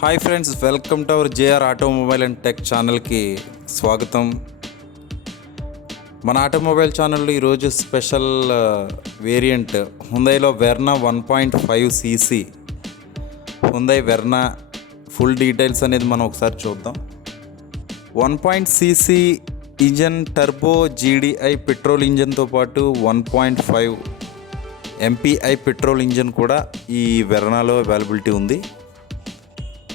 Hi friends, welcome to our JR automobile and tech ఛానల్కి స్వాగతం. మన ఆటోమొబైల్ ఛానల్లో ఈరోజు స్పెషల్ వేరియంట్ హుండైలో Verna 1.5 cc Hyundai Verna full details అనేది మనం ఒకసారి చూద్దాం. 1.5 cc engine turbo GDI petrol ఇంజన్తో పాటు 1.5 MPI పెట్రోల్ ఇంజన్ కూడా ఈ వెర్నాలో అవైలబిలిటీ ఉంది.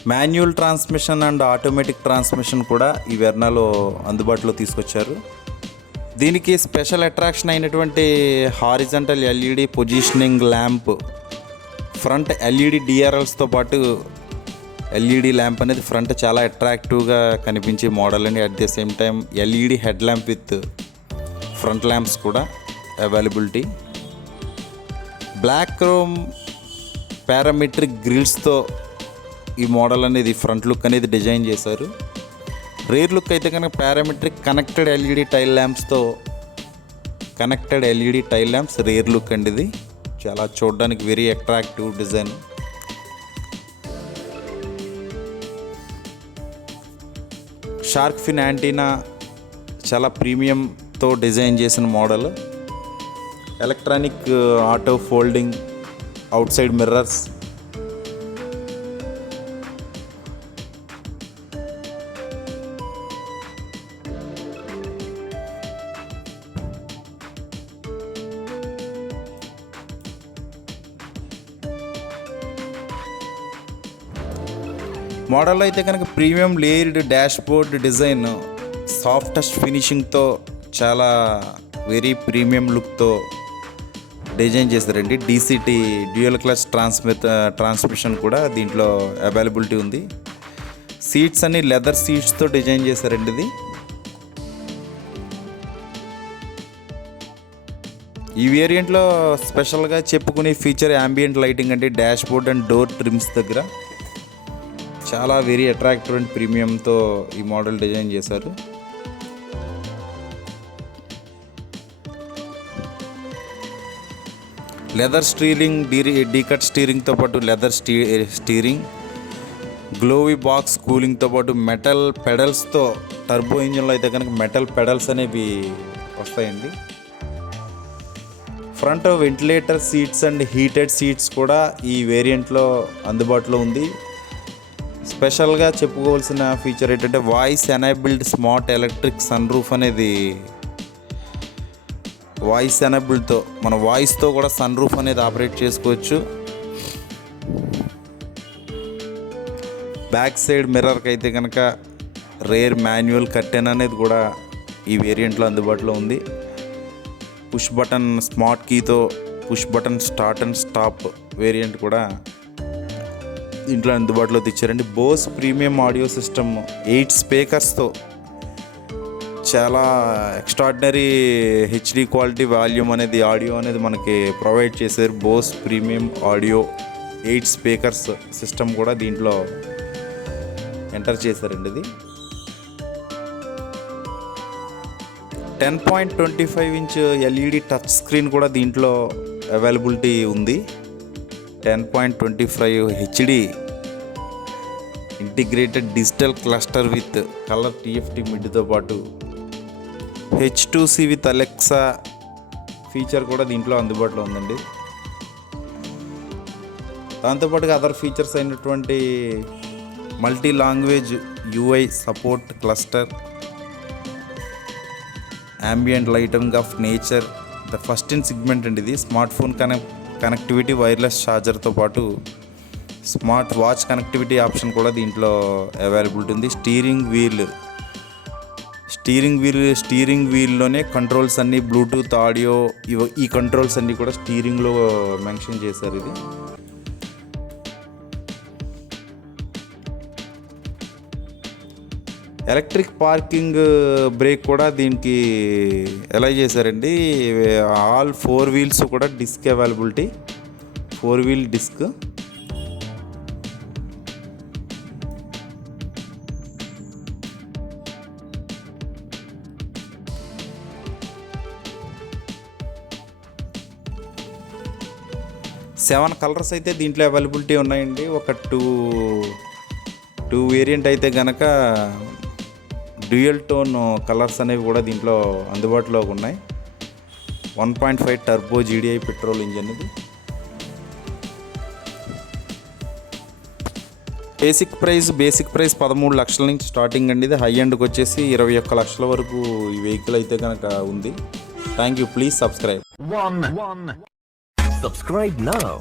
Manual transmission and automatic transmission కూడా ఈ వెర్నాలో అందుబాటులో తీసుకొచ్చారు. దీనికి స్పెషల్ అట్రాక్షన్ అయినటువంటి horizontal LED positioning lamp, front LED DRLస్తో పాటు LED ల్యాంప్ అనేది ఫ్రంట్ చాలా అట్రాక్టివ్గా కనిపించే మోడల్ అండి. At the same time LED head lamp with front lamps కూడా అవైలబిలిటీ. బ్లాక్ క్రోమ్ పారామెట్రిక్ గ్రిల్స్తో ఈ మోడల్ అనేది ఫ్రంట్ లుక్ అనేది డిజైన్ చేశారు. రేర్ లుక్ అయితే కనుక పారామెట్రిక్ కనెక్టెడ్ LED టైల్ ల్యాంప్స్తో LED ల్యాంప్స్ రేర్ లుక్ అండి. ఇది చాలా చూడడానికి very attractive design. Shark fin antenna చాలా ప్రీమియంతో డిజైన్ చేసిన model. Electronic auto folding outside mirrors, మోడల్లో అయితే కనుక premium layered dashboard design, soft touch ఫినిషింగ్తో చాలా వెరీ ప్రీమియం లుక్తో డిజైన్ చేశారండి. DCT డ్యూయల్ క్లచ్ ట్రాన్స్మిషన్ కూడా దీంట్లో అవైలబిలిటీ ఉంది. సీట్స్ అన్ని లెదర్ సీట్స్తో డిజైన్ చేశారండి. ఇది ఈ వేరియంట్లో స్పెషల్గా చెప్పుకునే ఫీచర్ యాంబియంట్ లైటింగ్ అండి. Dash board and door trims దగ్గర చాలా వెరీ అట్రాక్టివ్ అండ్ ప్రీమియంతో ఈ మోడల్ డిజైన్ చేశారు. లెదర్ స్టీరింగ్, డీకట్ స్టీరింగ్తో పాటు లెదర్ స్టీరింగ్, గ్లోవీ బాక్స్ కూలింగ్తో పాటు మెటల్ పెడల్స్తో, టర్బో ఇంజిన్లో అయితే కనుక మెటల్ పెడల్స్ అనేవి వస్తాయండి. Front ventilator seats and heated seats కూడా ఈ వేరియంట్లో అందుబాటులో ఉంది. స్పెషల్గా చెప్పుకోవాల్సిన ఫీచర్ ఏంటంటే voice enabled smart electric sunroof అనేది, వాయిస్ ఎనేబుల్డ్తో మన వాయిస్తో కూడా సన్ రూఫ్ అనేది ఆపరేట్ చేసుకోవచ్చు. బ్యాక్ సైడ్ మిర్రర్కి అయితే కనుక రేర్ మాన్యువల్ కర్టెన్ అనేది కూడా ఈ వేరియంట్లో అందుబాటులో ఉంది. పుష్ బటన్ స్మార్ట్ కీతో push button start and stop variant కూడా దీంట్లో అందుబాటులో తెచ్చారండి. బోస్ ప్రీమియం ఆడియో సిస్టమ్ 8 స్పీకర్స్తో చాలా ఎక్స్ట్రాడినరీ HD క్వాలిటీ వాల్యూమ్ అనేది ఆడియో అనేది మనకి ప్రొవైడ్ చేశారు. Bose premium audio 8 speakers system కూడా దీంట్లో ఎంటర్ చేశారండి. ఇది 10.25 ఇంచ్ LED టచ్ స్క్రీన్ కూడా దీంట్లో అవైలబిలిటీ ఉంది. 10.25 HD integrated digital cluster with colour TFT మిడ్తో పాటు H2C విత్ అలెక్సా ఫీచర్ కూడా దీంట్లో అందుబాటులో ఉందండి. దాంతోపాటుగా అదర్ ఫీచర్స్ అయినటువంటి multi language UI support cluster, ambient lighting of nature, the first in segment అండి. ఇది స్మార్ట్ ఫోన్ కనెక్టివిటీ, వైర్లెస్ ఛార్జర్తో పాటు స్మార్ట్ వాచ్ కనెక్టివిటీ ఆప్షన్ కూడా దీంట్లో అవైలబిలిటీ ఉంది. స్టీరింగ్ వీల్లోనే కంట్రోల్స్ అన్నీ, బ్లూటూత్ ఆడియో, ఈ కంట్రోల్స్ అన్నీ కూడా స్టీరింగ్లో మెన్షన్ చేశారు. ఇది ఎలక్ట్రిక్ పార్కింగ్ బ్రేక్ కూడా దీనికి ఎలా చేశారండి. ఆల్ 4 వీల్స్ కూడా disc availability, 4 wheel disc. Seven colours అయితే దీంట్లో అవైలబిలిటీ ఉన్నాయండి. ఒక 2 2 వేరియంట్ అయితే కనుక డ్యూయల్ టోన్ కలర్స్ అనేవి కూడా దీంట్లో అందుబాటులో ఉన్నాయి. 1.5 టర్బో GDI పెట్రోల్ ఇంజన్ ఇది. బేసిక్ ప్రైస్ 13 లక్షల నుంచి స్టార్టింగ్ అండి. ఇది హై ఎండ్కి వచ్చేసి 21 లక్షల వరకు ఈ వెహికల్ అయితే కనుక ఉంది. Thank you. Please subscribe. Subscribe now